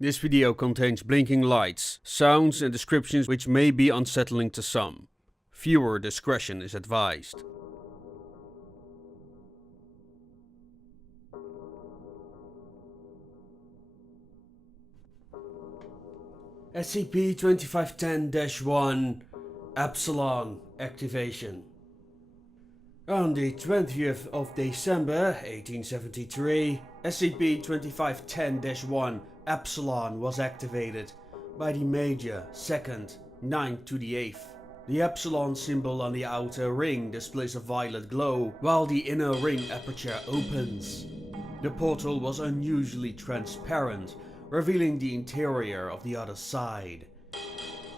This video contains blinking lights, sounds and descriptions which may be unsettling to some. Viewer discretion is advised. SCP-2510-1 Epsilon Activation. On the 20th of December 1873, SCP-2510-1 Epsilon was activated by the Major, 2nd, 9th to the 8th. The Epsilon symbol on the outer ring displays a violet glow, while the inner ring aperture opens. The portal was unusually transparent, revealing the interior of the other side.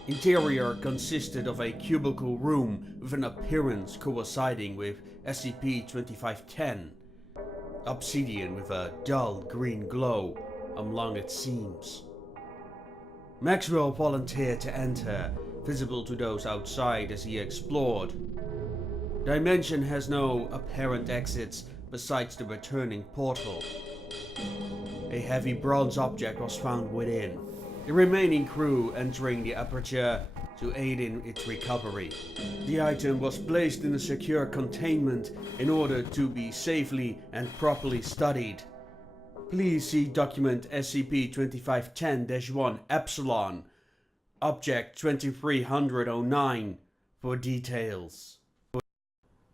Interior consisted of a cubicle room with an appearance coinciding with SCP-2510. Obsidian with a dull green glow along its seams. Maxwell volunteered to enter, visible to those outside as he explored. Dimension has no apparent exits besides the returning portal. A heavy bronze object was found within. The remaining crew entering the aperture to aid in its recovery. The item was placed in a secure containment in order to be safely and properly studied. Please see document SCP-2510-1 Epsilon, Object 2309 for details.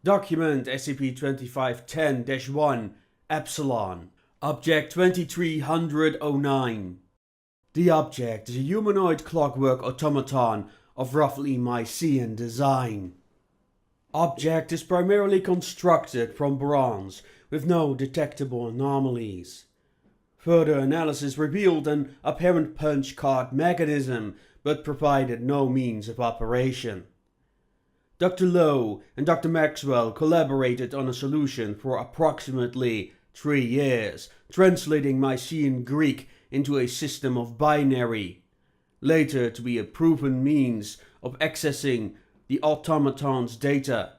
Document SCP-2510-1 Epsilon, Object 2309. The object is a humanoid clockwork automaton of roughly Mycenaean design. Object is primarily constructed from bronze with no detectable anomalies. Further analysis revealed an apparent punch card mechanism, but provided no means of operation. Dr. Low and Dr. Maxwell collaborated on a solution for approximately 3 years, translating Mycenaean Greek into a system of binary, later to be a proven means of accessing the automaton's data.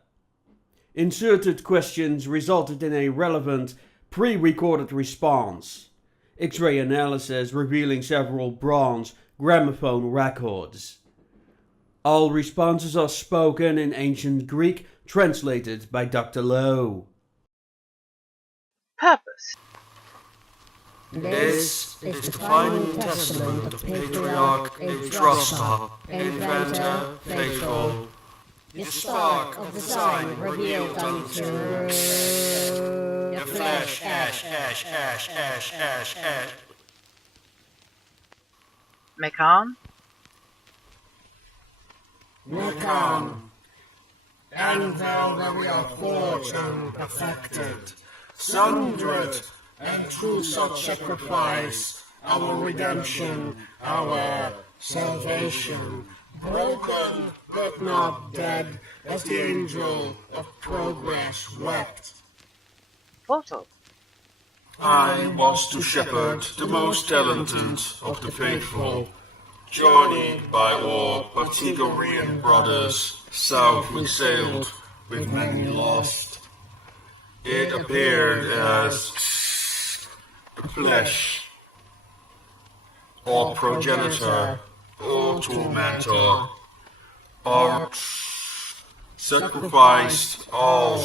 Inserted questions resulted in a relevant, pre-recorded response. X-ray analysis revealing several bronze gramophone records. All responses are spoken in ancient Greek, translated by Dr. Low. Purpose. This is the final testament of Patriarch Adrasta, Inventor Faithful. The spark of the sign revealed unto the flesh, ash. Mekan. And thou very fortune perfected, sundered, and through such sacrifice, our redemption, our salvation, broken but not dead, as the angel of progress wept. Portal. I was to shepherd the most talented of the faithful, journeyed by our Pythagorean brothers, south we sailed, with many lost. It appeared as flesh, or progenitor, or tormentor, or sacrificed all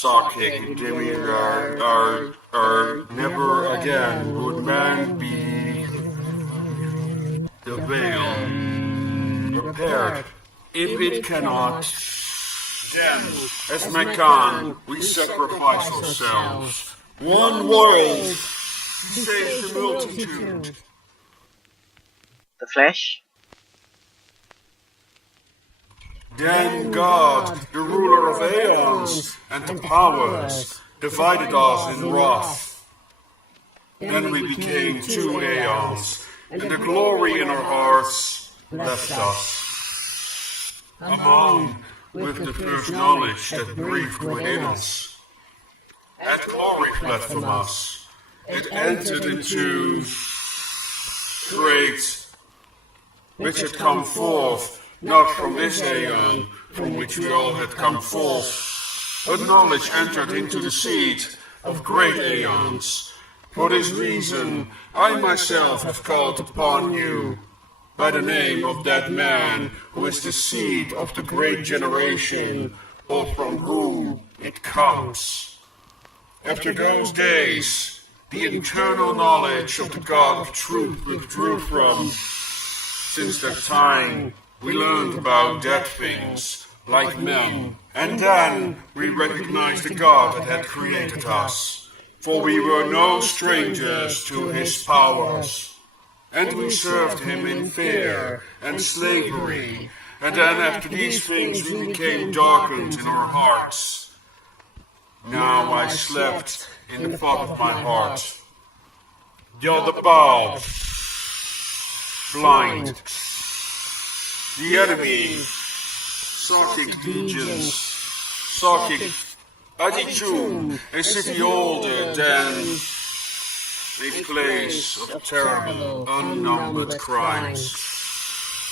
sarkic demiurge, never again would man be the veil repaired. If it cannot, then, as Mekan, we sacrifice ourselves. One world saves the multitude. The flesh. Then God, the ruler of aeons and the powers, divided us in wrath. Then we became 2 aeons, and the glory in our hearts left us. Along with the first knowledge that breathed within us. That glory fled from us. It entered into great, which had come forth, not from this aeon, from which we all had come forth, but knowledge entered into the seed of great aeons, For this reason, I myself have called upon you, by the name of that man who is the seed of the great generation, or from whom it comes. After those days, the eternal knowledge of the God of truth withdrew from. Since that time, we learned about dead things, like men, and then we recognized the God that had created us, for we were no strangers to his powers. And we served him in fear and slavery, and then after these things we became darkened in our hearts. Now I slept in the thought of my heart. The other Powel, blind. The enemy, psychic legions, psychic attitude, a city older than a place of terrible, unnumbered crimes.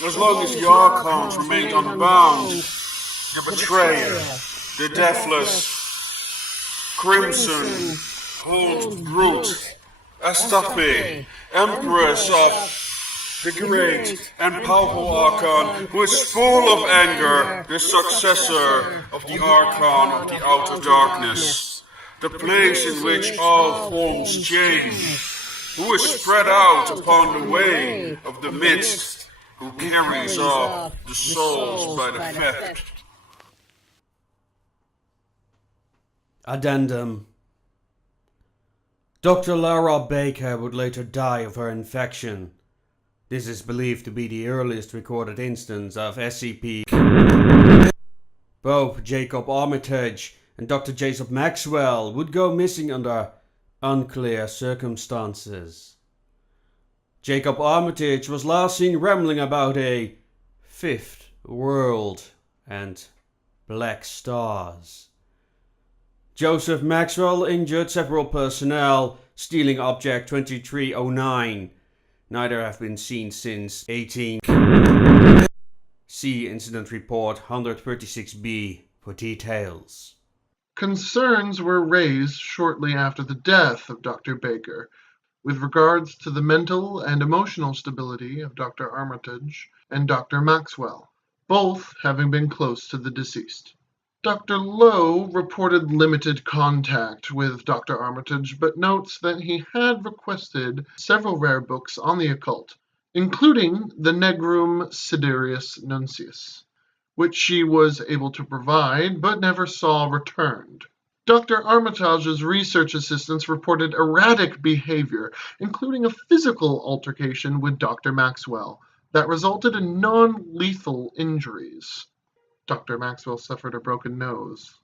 As long as the Archons remained unbound, the betrayer, the deathless, crimson, old brute, SCP, Empress of the great and powerful Archon, who is full of anger, the successor of the Archon of the Outer Darkness, the place in which all forms change, who is spread out upon the way of the midst, who carries off the souls by the theft. Addendum. Dr. Lara Baker would later die of her infection. This is believed to be the earliest recorded instance of SCP. Both Jacob Armitage and Dr. Jacob Maxwell would go missing under unclear circumstances. Jacob Armitage was last seen rambling about a fifth world and black stars. Joseph Maxwell injured several personnel, stealing Object 2309. Neither have been seen since 18. See Incident Report 136B for details. Concerns were raised shortly after the death of Dr. Baker with regards to the mental and emotional stability of Dr. Armitage and Dr. Maxwell, both having been close to the deceased. Dr. Low reported limited contact with Dr. Armitage, but notes that he had requested several rare books on the occult, including the Negrum Siderius Nuncius, which she was able to provide but never saw returned. Dr. Armitage's research assistants reported erratic behavior, including a physical altercation with Dr. Maxwell that resulted in non-lethal injuries. Dr. Maxwell suffered a broken nose.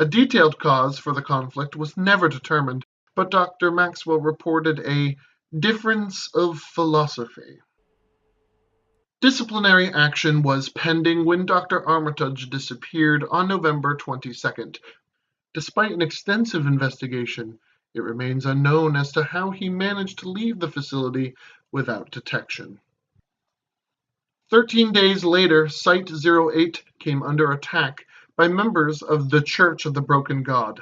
A detailed cause for the conflict was never determined, but Dr. Maxwell reported a difference of philosophy. Disciplinary action was pending when Dr. Armitage disappeared on November 22nd. Despite an extensive investigation, it remains unknown as to how he managed to leave the facility without detection. 13 days later, Site-08 came under attack by members of the Church of the Broken God.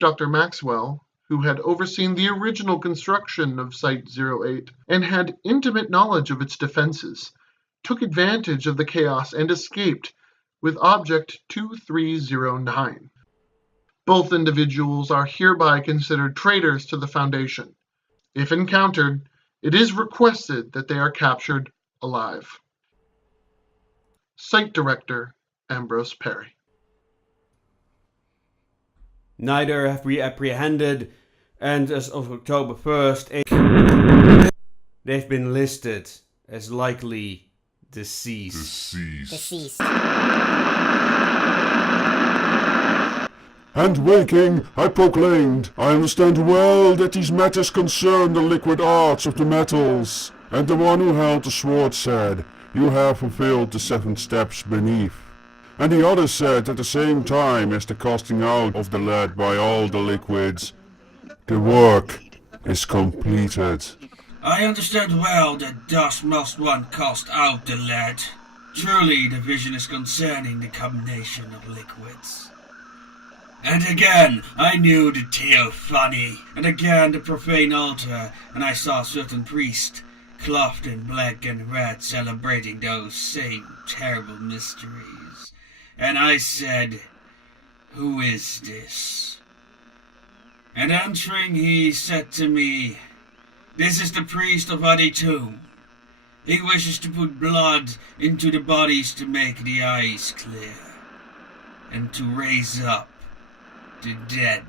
Dr. Maxwell, who had overseen the original construction of Site-08 and had intimate knowledge of its defenses, took advantage of the chaos and escaped with Object 2309. Both individuals are hereby considered traitors to the Foundation. If encountered, it is requested that they are captured alive. Site Director Ambrose Perry. Neither have we apprehended, and as of October 1st, they've been listed as likely deceased. And waking, I proclaimed, I understand well that these matters concern the liquid arts of the metals. And the one who held the sword said, you have fulfilled the 7 steps beneath. And the other said at the same time as the casting out of the lead by all the liquids, the work is completed. I understand well that thus must one cast out the lead. Truly the vision is concerning the combination of liquids. And again, I knew the theophany, and again the profane altar, and I saw certain priests, clothed in black and red, celebrating those same terrible mysteries. And I said, "Who is this?" And answering, he said to me, "This is the priest of Hadley tomb. He wishes to put blood into the bodies to make the eyes clear, and to raise up the dead."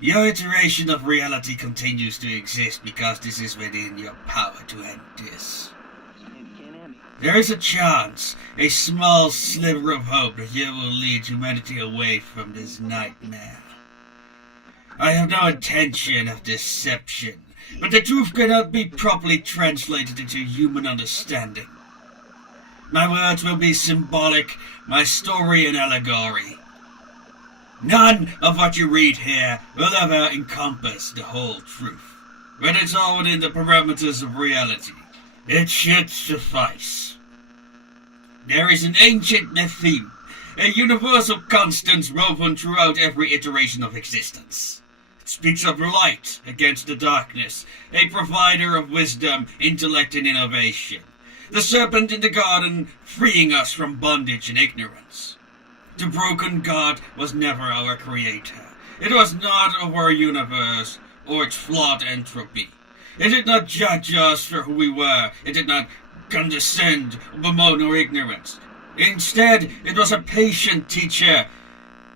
Your iteration of reality continues to exist because this is within your power to end this. There is a chance, a small sliver of hope that you will lead humanity away from this nightmare. I have no intention of deception, but the truth cannot be properly translated into human understanding. My words will be symbolic, my story an allegory. None of what you read here will ever encompass the whole truth, but it's all within the parameters of reality. It should suffice. There is an ancient theme, a universal constant woven throughout every iteration of existence. It speaks of light against the darkness, a provider of wisdom, intellect, and innovation. The serpent in the garden, freeing us from bondage and ignorance. The broken God was never our creator. It was not of our universe or its flawed entropy. It did not judge us for who we were. It did not condescend or bemoan our ignorance. Instead, it was a patient teacher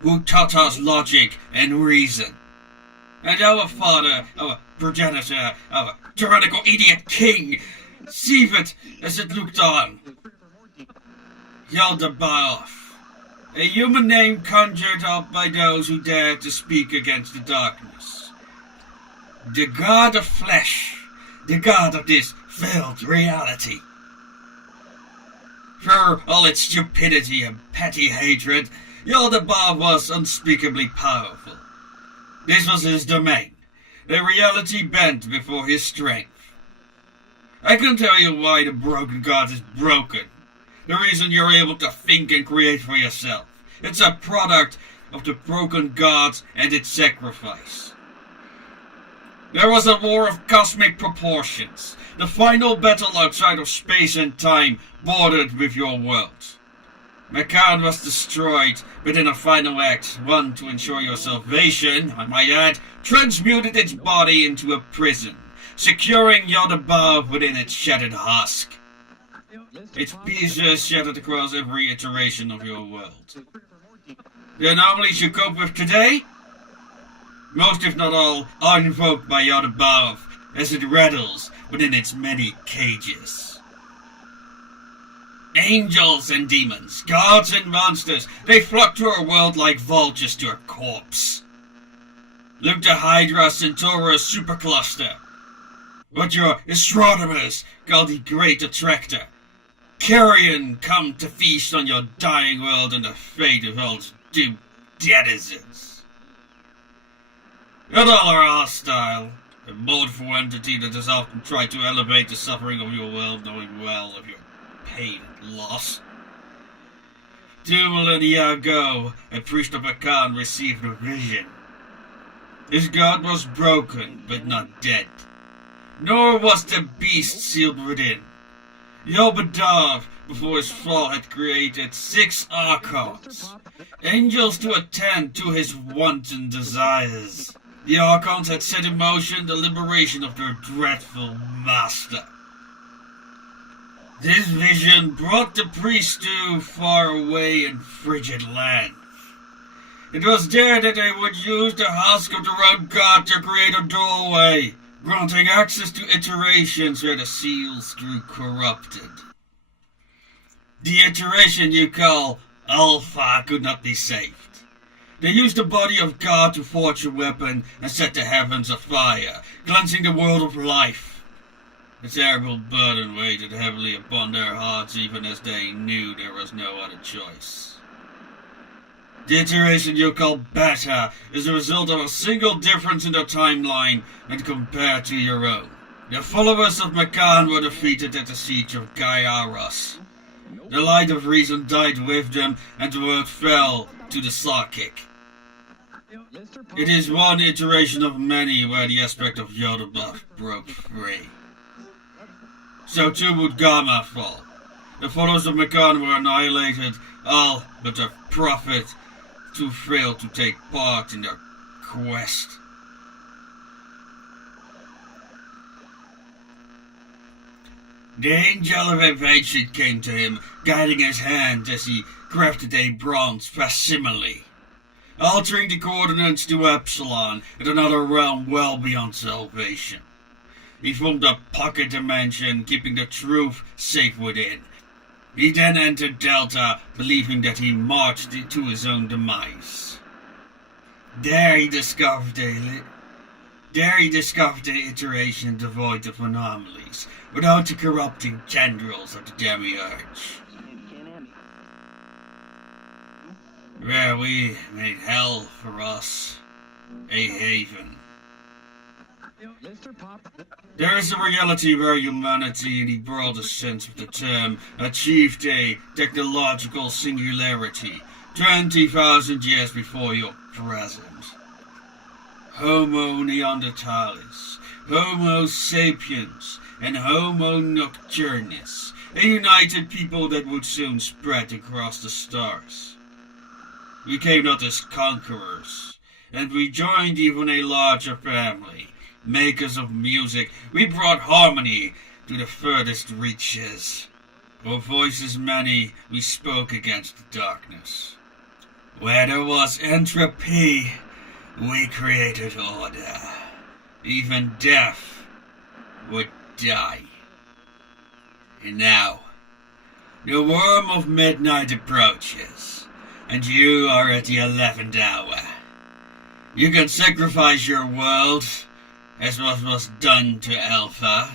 who taught us logic and reason. And our father, our progenitor, our tyrannical idiot king, seethed it as it looked on. Yaldabaoth, a human name conjured up by those who dared to speak against the darkness. The god of flesh, the god of this veiled reality. For all its stupidity and petty hatred, Yaldabaoth was unspeakably powerful. This was his domain, the reality bent before his strength. I can tell you why the broken god is broken. The reason you're able to think and create for yourself. It's a product of the broken gods and its sacrifice. There was a war of cosmic proportions. The final battle outside of space and time bordered with your world. Macan was destroyed, but in a final act, one to ensure your salvation, I might add, transmuted its body into a prison, securing Yaldabaoth within its shattered husk. Its pieces shattered across every iteration of your world. The anomalies you cope with today? Most, if not all, are invoked by Yaldabaoth as it rattles within its many cages. Angels and demons, gods and monsters, they flock to our world like vultures to a corpse. Look to Hydra Centaurus supercluster. What your astronomers call the Great Attractor. Carrion come to feast on your dying world and the fate of all its doomed denizens. Not all are hostile, a mournful entity that has often tried to elevate the suffering of your world, knowing well of your pain and loss. 2 millennia ago, a priest of Akan received a vision. His god was broken, but not dead. Nor was the beast sealed within. Yaldabaoth, before his fall, had created 6 archons, angels to attend to his wanton desires. The archons had set in motion the liberation of their dreadful master. This vision brought the priest to far away and frigid land. It was there that they would use the husk of their own god to create a doorway, granting access to iterations where the seals grew corrupted. The iteration you call Alpha could not be saved. They used the body of God to forge a weapon and set the heavens afire, cleansing the world of life. A terrible burden weighed heavily upon their hearts, even as they knew there was no other choice. The iteration you call Beta is the result of a single difference in their timeline when compared to your own. The followers of Macan were defeated at the siege of Gaiaros. The light of reason died with them, and the world fell to the psychic. It is one iteration of many where the aspect of Yoda broke free. So too would Gamma fall. The followers of Mekan were annihilated, all but their prophet, too frail to take part in their quest. The angel of invasion came to him, guiding his hand as he crafted a bronze facsimile, altering the coordinates to Epsilon and another realm well beyond salvation. He formed a pocket dimension, keeping the truth safe within. He then entered Delta, believing that he marched to his own demise. There he discovered the iteration devoid of anomalies, without the corrupting tendrils of the Demiurge. Where we made hell for us a haven. There is a reality where humanity, in the broadest sense of the term, achieved a technological singularity 20,000 years before your present. Homo neanderthalis, Homo sapiens, and Homo nocturnus, a united people that would soon spread across the stars. We came not as conquerors, and we joined even a larger family. Makers of music, we brought harmony to the furthest reaches. For voices many, we spoke against the darkness. Where there was entropy, we created order. Even death would die. And now, the worm of midnight approaches, and you are at the 11th hour. You can sacrifice your world, as what was done to Alpha.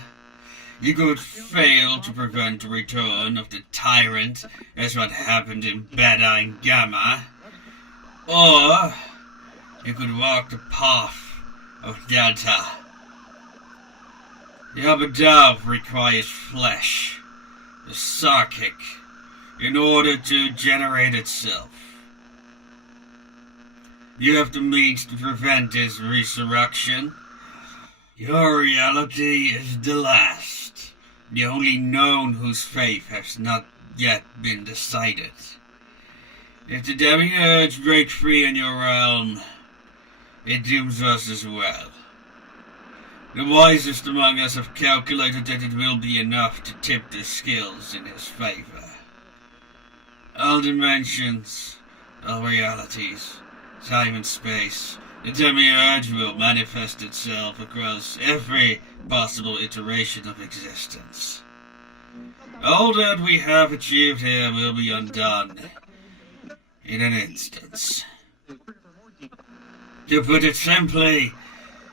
You could fail to prevent the return of the tyrant, as what happened in Beta and Gamma. Or you could walk the path of Delta. The Armitage requires flesh, the psychic, in order to generate itself. You have the means to prevent this resurrection. Your reality is the last, the only known whose fate has not yet been decided. If the Demiurge break free in your realm, it dooms us as well. The wisest among us have calculated that it will be enough to tip the scales in his favor. All dimensions, all realities, time and space, the Demiurge will manifest itself across every possible iteration of existence. All that we have achieved here will be undone in an instant. To put it simply,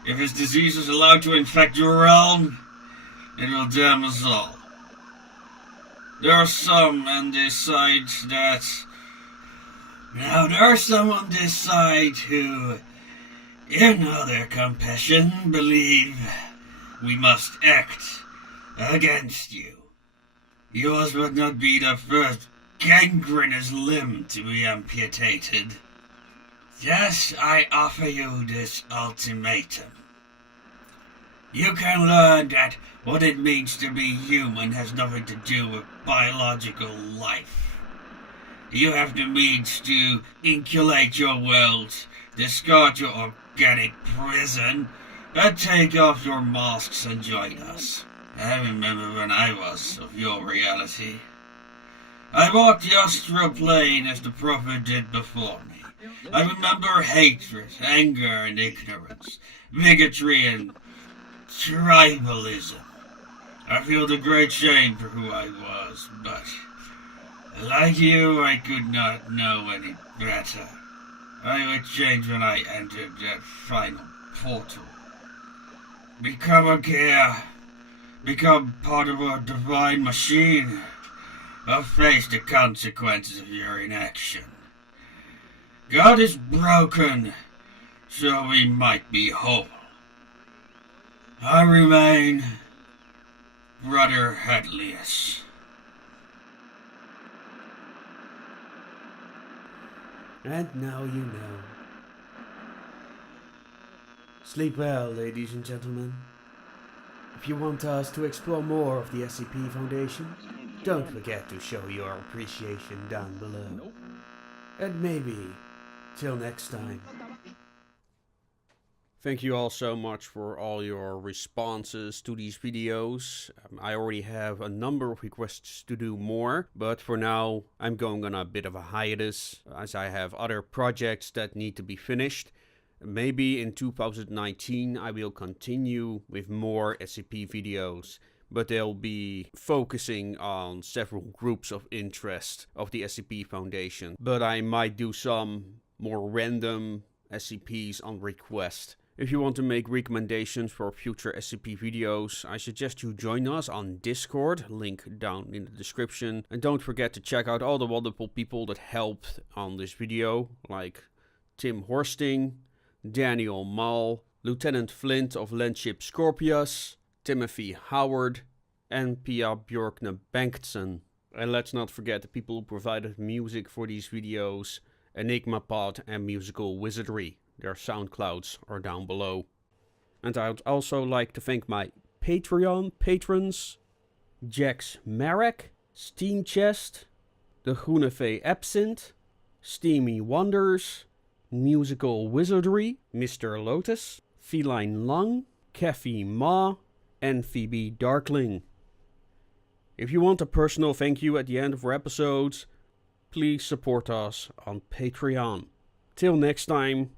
if his disease is allowed to infect your realm, it will damn us all. There are some on this side who, in all their compassion, believe we must act against you. Yours would not be the first gangrenous limb to be amputated. Thus, I offer you this ultimatum. You can learn that what it means to be human has nothing to do with biological life. You have the means to inculate your world, discard your organic prison, and take off your masks and join us. I remember when I was of your reality. I walked the astral plane as the prophet did before me. I remember hatred, anger, and ignorance, bigotry, and tribalism. I feel the great shame for who I was, but like you, I could not know any better. I would change when I entered that final portal. Become a gear, become part of a divine machine, or face the consequences of your inaction. God is broken, so we might be whole. I remain Brother Hadley. And now you know. Sleep well, ladies and gentlemen. If you want us to explore more of the SCP Foundation, don't forget to show your appreciation down below. And maybe, till next time. Thank you all so much for all your responses to these videos. I already have a number of requests to do more, but for now I'm going on a bit of a hiatus as I have other projects that need to be finished. Maybe in 2019 I will continue with more SCP videos, but they'll be focusing on several groups of interest of the SCP Foundation. But I might do some more random SCPs on request. If you want to make recommendations for future SCP videos, I suggest you join us on Discord, link down in the description. And don't forget to check out all the wonderful people that helped on this video, like Tim Horsting, Daniel Maul, Lieutenant Flint of Landship Scorpius, Timothy Howard, and Pia Bangtsson. And let's not forget the people who provided music for these videos, EnigmaPod and Musical Wizardry. Their SoundClouds are down below. And I'd also like to thank my Patreon patrons, Jax Marek, Steam Chest, The Groenevee Absinthe, Steamy Wonders, Musical Wizardry, Mr. Lotus, Feline Lung, Kathy Ma, and Phoebe Darkling. If you want a personal thank you at the end of our episodes, please support us on Patreon. Till next time,